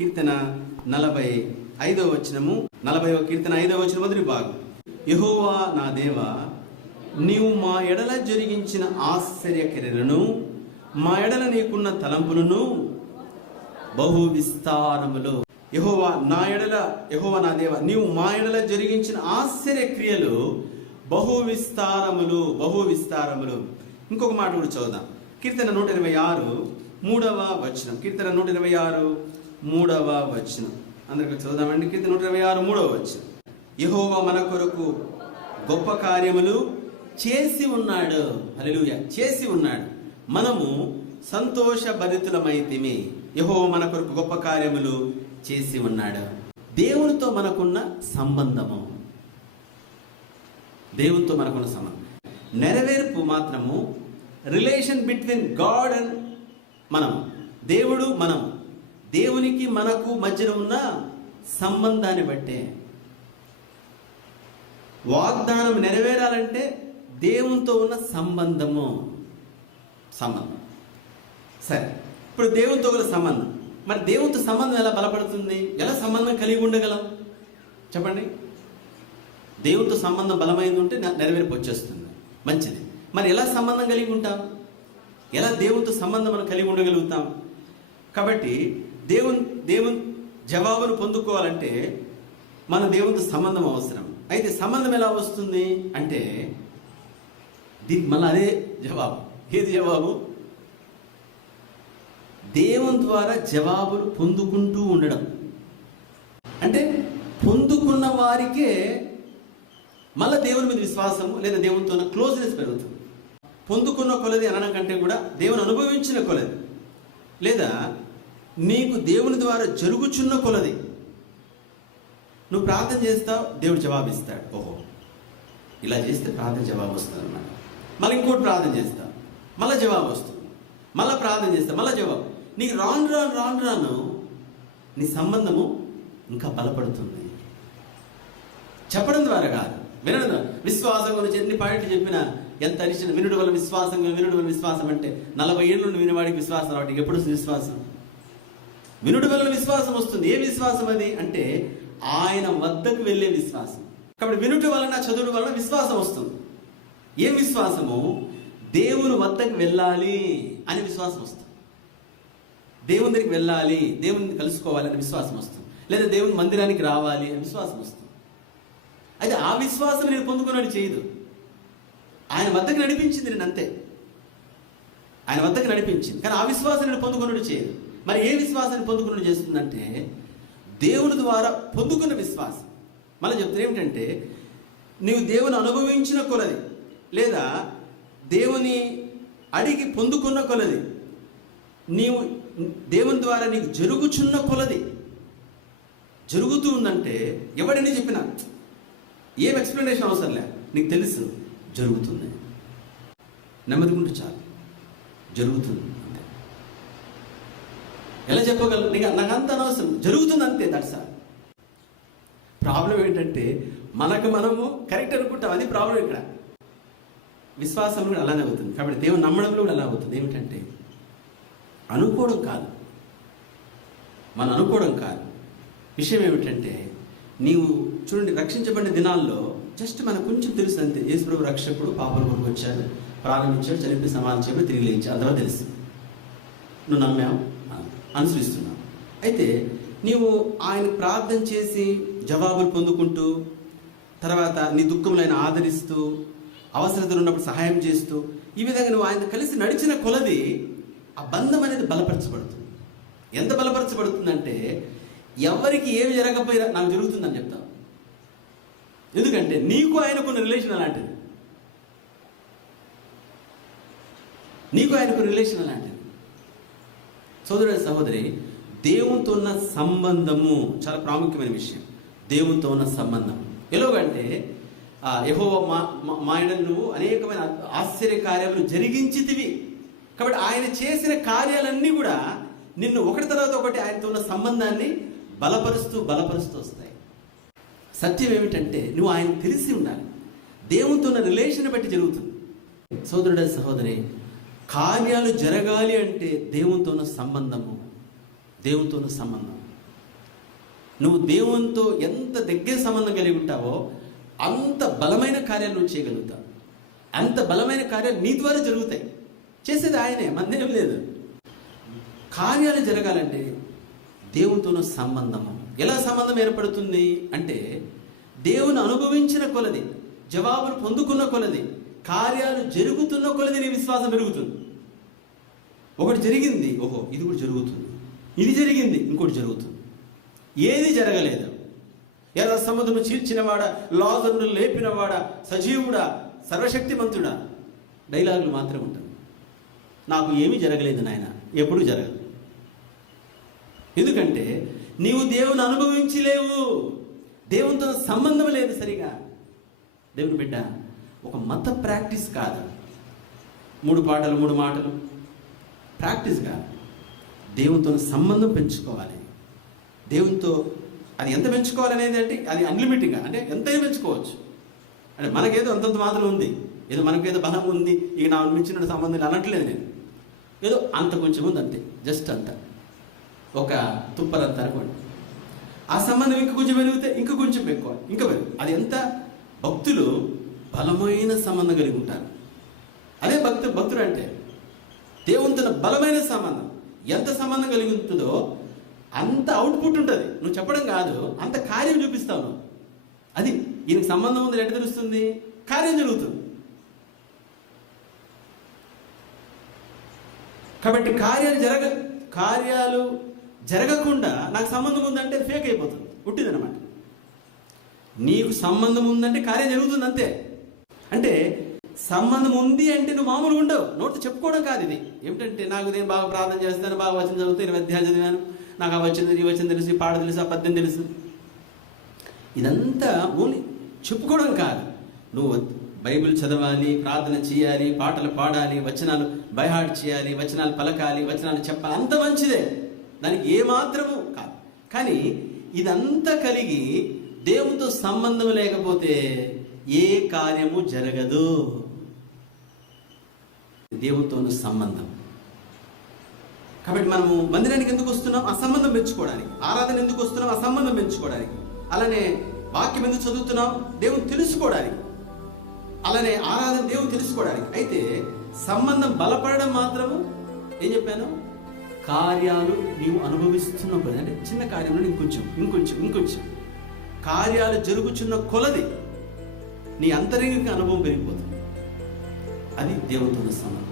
కీర్తన 45వ వచనము, 40వ కీర్తన 5వ వచనం మొదటి భాగం. యెహోవా నా దేవా, నీవు మా ఎడల జరిగించిన ఆశ్చర్య క్రియలను, మా ఎడల నీకున్న తలంపులను బహు విస్తారములు. యెహోవా నా దేవా, నీవు మా ఎడల జరిగించిన ఆశ్చర్య క్రియలు బహు విస్తారములు. ఇంకొక మాట కూడా చదువుదాం. కీర్తన 126 3వ వచనం. కీర్తన 126 3వ వచనం అందరికీ చదువుదామండి. కీర్తన 126 3వ వచనం. యెహోవా మన కొరకు గొప్ప కార్యములు చేసి ఉన్నాడు. హల్లెలూయా. చేసి ఉన్నాడు. మనము సంతోషభరితులమైతిమి. యెహోవా మన కొరకు గొప్ప కార్యములు చేసి ఉన్నాడు. దేవునితో మనకున్న సంబంధము, దేవునితో మనకున్న సంబంధం నెరవేర్పు మాత్రము రిలేషన్ బిట్వీన్ గాడ్ అండ్ మనం, దేవుడు మనం, దేవునికి మనకు మధ్యన ఉన్న సంబంధాన్ని బట్టే. వాగ్దానం నెరవేరాలంటే దేవునితో ఉన్న సంబంధం. సరే, ఇప్పుడు దేవునితో గల సంబంధం, మరి దేవునితో సంబంధం ఎలా బలపడుతుంది? ఎలా సంబంధం కలిగి ఉండగలం చెప్పండి? దేవునితో సంబంధం బలమైంది ఉంటే నెరవేర్పు వచ్చేస్తుంది, మంచిది. మరి ఎలా సంబంధం కలిగి ఉంటాం? ఎలా దేవునితో సంబంధం మనం కలిగి ఉండగలుగుతాం? కాబట్టి దేవుని జవాబును పొందుకోవాలంటే మన దేవునితో సంబంధం అవసరం. అయితే సంబంధం ఎలా వస్తుంది అంటే దీనికి మళ్ళీ అదే జవాబు. ఏది జవాబు? దేవుని ద్వారా జవాబులు పొందుకుంటూ ఉండడం. అంటే పొందుకున్న వారికే మళ్ళీ దేవుని మీద విశ్వాసము లేదా దేవునితో ఉన్న క్లోజ్నెస్ పెరుగుతుంది. పొందుకున్న కొలది అనడం కంటే కూడా దేవుని అనుభవించిన కొలది, లేదా నీకు దేవుని ద్వారా జరుగుచున్న కొలది నువ్వు ప్రార్థన చేస్తావు, దేవుడు జవాబిస్తాడు. ఓహో, ఇలా చేస్తే ప్రార్థన జవాబు వస్తుంది అన్నమాట. మళ్ళీ ఇంకోటి ప్రార్థన చేస్తావు, మళ్ళీ జవాబు వస్తుంది. మళ్ళీ ప్రార్థన చేస్తావు, మళ్ళీ జవాబు. నీకు రాను నీ సంబంధము ఇంకా బలపడుతుంది. చెప్పడం ద్వారా కాదు, వినడం ద్వారా. విశ్వాసం గురించి ఎన్ని పాయింట్లు చెప్పినా, ఎంత అరిచిన వినుడు వల్ల విశ్వాసం అంటే 40 ఏళ్ళ నుండి వినేవాడికి విశ్వాసం రావడానికి ఎప్పుడు విశ్వాసం? వినుడు వల్ల విశ్వాసం వస్తుంది. ఏ విశ్వాసం అది అంటే ఆయన వద్దకు వెళ్ళే విశ్వాసం. కాబట్టి వినుట వలన, చదువుడు వలన విశ్వాసం వస్తుంది. ఏ విశ్వాసము? దేవుని వద్దకు వెళ్ళాలి అనే విశ్వాసం వస్తుంది. దేవుని దగ్గరికి వెళ్ళాలి, దేవుని కలుసుకోవాలి అనే విశ్వాసం వస్తుంది. లేదా దేవుని మందిరానికి రావాలి అనే విశ్వాసం వస్తుంది. అయితే ఆ విశ్వాసం నేను పొందుకున్నాడు చేయదు, ఆయన వద్దకు నడిపించింది నేను, అంతే. ఆయన వద్దకు నడిపించింది, కానీ ఆ విశ్వాసం నేను పొందుకున్నాడు చేయదు. మరి ఏ విశ్వాసాన్ని పొందుకున్నాడు చేస్తుందంటే దేవుని ద్వారా పొందుకున్న విశ్వాసం. మళ్ళీ చెప్తాను ఏమిటంటే, నీవు దేవుని అనుభవించిన కొలది, లేదా దేవుని అడిగి పొందుకున్న కొలది, నీవు దేవుని ద్వారా నీకు జరుగుచున్న కొలది జరుగుతూ ఉందంటే, ఎవడని చెప్పినా ఏం ఎక్స్ప్లెనేషన్ అవసరం లే, నీకు తెలుసు జరుగుతుంది. నెమ్మదిగుంటూ చాలు, జరుగుతుంది అంతే. ఎలా చెప్పగలను? నాకు అంత అనవసరం, జరుగుతుంది అంతే. That's all. ప్రాబ్లం ఏంటంటే మనము కరెక్ట్ అనుకుంటాం, అది ప్రాబ్లం. ఇక్కడ విశ్వాసం కూడా అలానే అవుతుంది. కాబట్టి దేవుని నమ్మడంలో కూడా అలా అవుతుంది. ఏమిటంటే అనుకోవడం కాదు, మనం అనుకోవడం కాదు. విషయం ఏమిటంటే, నీవు చూడండి, రక్షించబడిన దినాల్లో జస్ట్ మనకు కొంచెం తెలుసు అంతే. యేసుప్రభు రక్షకుడు, పాపల కొరకు వచ్చాడు, ప్రారంభించాడు, చనిపోయి సమాధి చేయడం, తిరిగి లేచాడు, అంతవరకు తెలుసు. నువ్వు నమ్మావు, అనుసరిస్తున్నావు. అయితే నీవు ఆయన ప్రార్థన చేసి జవాబులు పొందుకుంటూ, తర్వాత నీ దుఃఖంలో ఆయన ఆదరిస్తూ, అవసరతలు ఉన్నప్పుడు సహాయం చేస్తూ, ఈ విధంగా నువ్వు ఆయన కలిసి నడిచిన కొలది ఆ బంధం అనేది బలపరచబడుతుంది. ఎంత బలపరచబడుతుందంటే, ఎవరికి ఏమి జరగకపోయినా నాకు జరుగుతుందని చెప్తావు. ఎందుకంటే నీకు ఆయనకున్న రిలేషన్ అలాంటిది. సోదరుడు సహోదరి, దేవునితో ఉన్న సంబంధము చాలా ప్రాముఖ్యమైన విషయం. దేవునితో ఉన్న సంబంధం ఎలాగంటే, యెహోవా మా ఎడల నువ్వు అనేకమైన ఆశ్చర్య కార్యాలు జరిగించితివి. కాబట్టి ఆయన చేసిన కార్యాలన్నీ కూడా నిన్ను ఒకటి తర్వాత ఒకటి ఆయనతో ఉన్న సంబంధాన్ని బలపరుస్తూ వస్తాయి. సత్యం ఏమిటంటే, నువ్వు ఆయన తెలిసి ఉండాలి. దేవునితో ఉన్న రిలేషన్ బట్టి జరుగుతుంది. సోదరుడ సహోదరి, కార్యాలు జరగాలి అంటే దేవునితో ఉన్న సంబంధం. నువ్వు దేవునితో ఎంత దగ్గర సంబంధం కలిగి ఉంటావో అంత బలమైన కార్యాలు నువ్వు చేయగలుగుతావు. అంత బలమైన కార్యాలు నీ ద్వారా జరుగుతాయి. చేసేది ఆయనే, మందేం లేదు. కార్యాలు జరగాలంటే దేవునితోనూ సంబంధము. ఎలా సంబంధం ఏర్పడుతుంది అంటే, దేవుని అనుభవించిన కొలది, జవాబులు పొందుకున్న కొలది, కార్యాలు జరుగుతున్న కొలది నీ విశ్వాసం పెరుగుతుంది. ఒకటి జరిగింది, ఓహో ఇది కూడా జరుగుతుంది, ఇది జరిగింది, ఇంకోటి జరుగుతుంది. ఏది జరగలేదు. ఎలా సముద్రము చీల్చినవాడా, లాజరును లేపినవాడా, సజీవుడా, సర్వశక్తిమంతుడా, డైలాగులు మాత్రమే ఉంటుంది. నాకు ఏమీ జరగలేదు నాయన, ఎప్పుడూ జరగదు. ఎందుకంటే నీవు దేవుని అనుభవించలేవు, దేవునితో సంబంధం లేదు సరిగా. దేవుని బిడ్డ, ఒక మత ప్రాక్టీస్ కాదు, 3 పాటలు 3 మాటలు ప్రాక్టీస్ కాదు. దేవునితో సంబంధం పెంచుకోవాలి. దేవునితో అది ఎంత పెంచుకోవాలనేది అంటే అది అన్లిమిటెడ్గా, అంటే ఎంతైనా పెంచుకోవచ్చు. అంటే మనకేదో అంతంత మాత్రం ఉంది, ఏదో మనకేదో బలం ఉంది, ఇక నా మించిన సంబంధం అనట్లేదు నేను. ఏదో అంత కొంచెం ఉంది అంతే, జస్ట్ అంత, ఒక తుప్పరంత అనుకోండి. ఆ సంబంధం ఇంకా కొంచెం పెరిగితే ఇంకా కొంచెం ఎక్కువ, ఇంకా పెరుగు. అది ఎంత భక్తులు బలమైన సంబంధం కలిగి ఉంటారు. అదే భక్తుడు అంటే దేవునితో బలమైన సంబంధం. ఎంత సంబంధం కలిగి ఉంటుందో అంత అవుట్పుట్ ఉంటుంది. నువ్వు చెప్పడం కాదు, అంత కార్యం చూపిస్తావు నువ్వు. అది ఈయనకు సంబంధం ఉంది ఎట్లా తెలుస్తుంది? కార్యం జరుగుతుంది. కాబట్టి కార్యాలు జరగకుండా నాకు సంబంధం ఉందంటే ఫేక్ అయిపోతుంది, పుట్టిందనమాట. నీకు సంబంధం ఉందంటే కార్యం జరుగుతుంది అంతే. అంటే సంబంధం ఉంది అంటే నువ్వు మామూలుగా ఉండవు, నోటితో చెప్పుకోవడం కాదు. ఇది ఏమిటంటే నాకు నేను బాగా ప్రార్థన చేస్తాను, బాగా వచనం చదువుతాను, 20 అధ్యాయాలు చదివాను, నాకు ఆ వచ్చింది ఈ వచ్చింది తెలుసు, ఈ పాట తెలుసు, ఆ పద్యం తెలుసు. ఇదంతా ఓన్లీ చెప్పుకోవడం కాదు. నువ్వు బైబిల్ చదవాలి, ప్రార్థన చేయాలి, పాటలు పాడాలి, వచనాలు బైహార్ట్ చేయాలి, వచనాలు పలకాలి, వచనాలు చెప్పాలి, అంత మంచిదే, దానికి ఏమాత్రము కాదు. కానీ ఇదంతా కలిగి దేవునితో సంబంధం లేకపోతే ఏ కార్యము జరగదు. దేవునితోను సంబంధం. కాబట్టి మనము మందిరానికి ఎందుకు వస్తున్నాం? ఆ సంబంధం పెంచుకోవడానికి. ఆరాధన ఎందుకు వస్తున్నాం? ఆ సంబంధం పెంచుకోవడానికి. అలానే వాక్యం ఎందుకు చదువుతున్నాం? దేవుని తెలుసుకోవడానికి. అలానే ఆరాధన దేవుని తెలుసుకోవడానికి. అయితే సంబంధం బలపడడం మాత్రము ఏం చెప్పాను? కార్యాలు నీవు అనుభవిస్తున్నప్పుడు, అంటే చిన్న కార్యంలో ఇంకొంచెం కార్యాలు జరుగుచున్న కొలది నీ అంతరంగిక అనుభవం పెరిగిపోతుంది. అది దేవునితో సంబంధం.